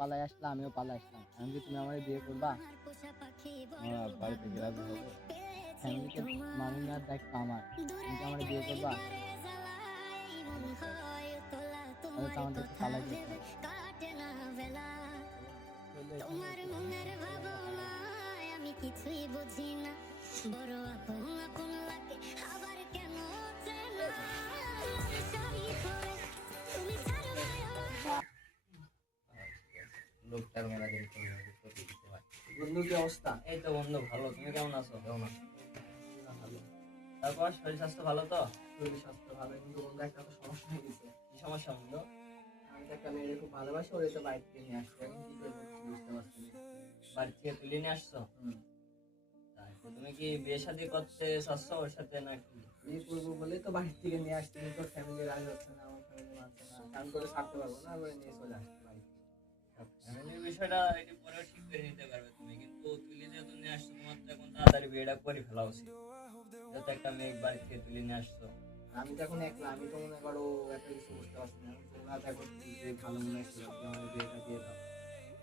পালাই আসলা, আমিও পালাই আসলাম। এখন কি তুমি আমার বিয়ে করবা? আমার বাড়ি থেকে রাজি হবে? ফ্যামিলিতে মানি নেওয়ার দায়িত্ব আমার। তুমি কি আমার বিয়ে করবা? তাহলে তো আমাদেরকে পালাই যেতে হবে। আমি কিছুই বুঝি না, বড় আপন আপন লাগে আবার কেন চেনা সবই করে তুমি ছাড়বে লোকটার মেলা দিন প্রতি দিতে পারি। বন্ধু কি অবস্থা? এই তো বন্ধু ভালো, তুমি কেমন আছো? কেমন আছো? ভালো। তারপর শরীর স্বাস্থ্য ভালো তো? শরীর স্বাস্থ্য ভালো, কিন্তু বন্ধু একটা তো সমস্যা হয়ে গেছে। কি সমস্যা বন্ধু? আমি তো একটা মেয়েকে খুব ভালোবাসি, ওরে তো বাড়ি থেকে নিয়ে আসছে। এখন কি করবো কিছু বুঝতে পারছি না। বাড়ি থেকে তুলে নিয়ে আসছো? হুম। তাই তো, তুমি কি বিয়ে শাদী করতে চাচ্ছ ওর সাথে নাকি? বিয়ে করবো বলে তো বাড়ি থেকে নিয়ে আসছি, কিন্তু ফ্যামিলি রাজি হচ্ছে না, আমার ফ্যামিলি মানছে না। কারণ করে ছাড়তে পারবো না, ওরে নিয়ে চলে আসছি বাড়ি থেকে। ফ্যামিলির বিষয়টা একটু পরেও ঠিক করে নিতে পারবে তুমি, কিন্তু তুলে যেহেতু নিয়ে আসছো তোমার তো এখন তাড়াতাড়ি বিয়েটা করে ফেলা উচিত। যত একটা মেয়ে বাড়ি থেকে তুলে নিয়ে আসছো। আমি তো এখন একলা, আমি তো মনে করো একটা কিছু বুঝতে পারছি না। আমি তোমরা দেখো যে ভালো মনে হচ্ছে আমার বিয়েটা দিয়ে দাও।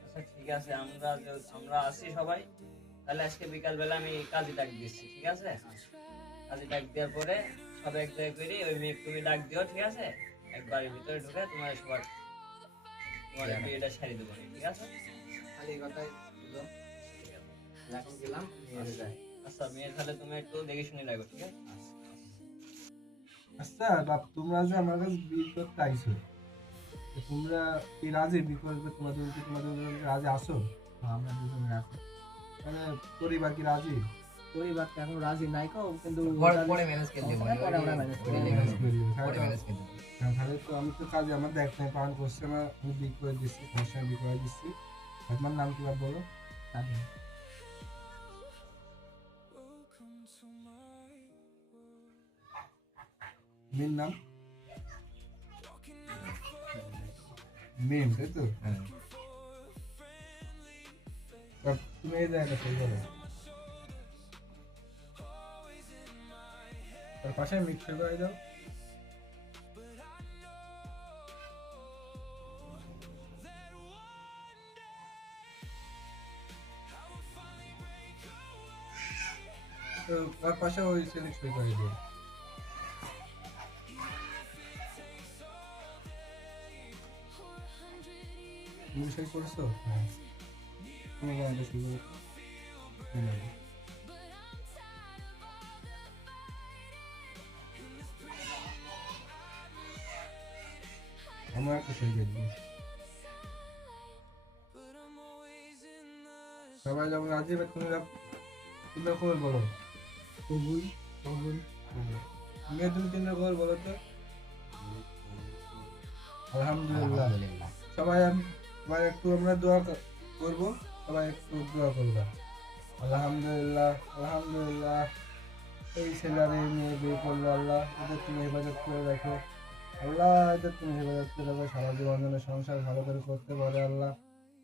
আচ্ছা ঠিক আছে, আমরা আছি সবাই। তাহলে আজকে বিকাল বেলা আমি কাজে ডাক দিচ্ছি, ঠিক আছে? কাজে ডাক দেওয়ার পরে সবাই এক জায়গায় করে ওই মেয়ে তুমি ডাক দিও, ঠিক আছে? একবারের ভিতরে ঢুকে তোমার সবার তোমার বিয়েটা সারি দেবো, ঠিক আছে? খালি এই কথাই বুঝো। এখন গেলাম, নিয়ে যাই। আচ্ছা মেয়ে, তাহলে তুমি একটু দেখে শুনে রাখো, ঠিক আছে? আচ্ছা বাপ, তোমরা যে আমার কাছে বিয়ে করতে আইছো, তো তোমরা কি রাজি বিয়ে করবে? তোমাদের রাজি আসো? আমরা দুজনে রাখি। মানে পরিবার কি রাজি? পরিবার তো এখন রাজি নাই কো, কিন্তু পরে ম্যানেজ করে দেবো। পরে আমরা ম্যানেজ করে পরে দেবো। ম্যানেজ করে দেবো। তাহলে পরে ম্যানেজ করে দেবো। তাহলে তো আমি তো কাজে আমার দায়িত্ব নেই, পালন করছি না। আমি বিয়ে করে দিচ্ছি, তোমার সঙ্গে বিয়ে করে দিচ্ছি। তোমার নাম কি বাপ বলো? স্বাধীন। মেয়ের নাম মেম, তাই তো? হ্যাঁ। বাপ, তুমি এই জায়গাটা সেই করো, তার পাশে মিক্সার করে দাও। তো তার পাশে ওই সিলেক্ট করে দিও। তুমি সেই করছো? হ্যাঁ, তুমি গানটা শুরু করো। আমার একটা সেই দেখবো। সবাই যখন রাজি হবে তোমরা খবর বলো। কবুল কবুল কবুল। মেয়ে তুমি তিনটা খবর বলো তো। আলহামদুলিল্লাহ। আলহামদুলিল্লাহ। সবাই একটু আমরা দোয়া করবো, সবাই একটু দোয়া করবা। আলহামদুলিল্লাহ আলহামদুলিল্লাহ। এই ছেলের মেয়ে বিয়ে করলো, আল্লাহ এদের তুমি হেফাজত করে রাখো। আল্লাহ এদের তুমি হেফাজত করে রাখো, সারা জীবন যেন সংসার ভালো করে করতে পারে। আল্লাহ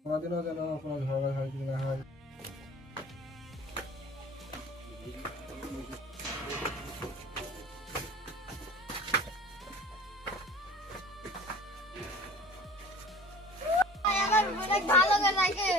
কোনোদিনও যেন কোনো ঝগড়া ঝাড়ি না হয়। আমার অনেক ভালো লাগে।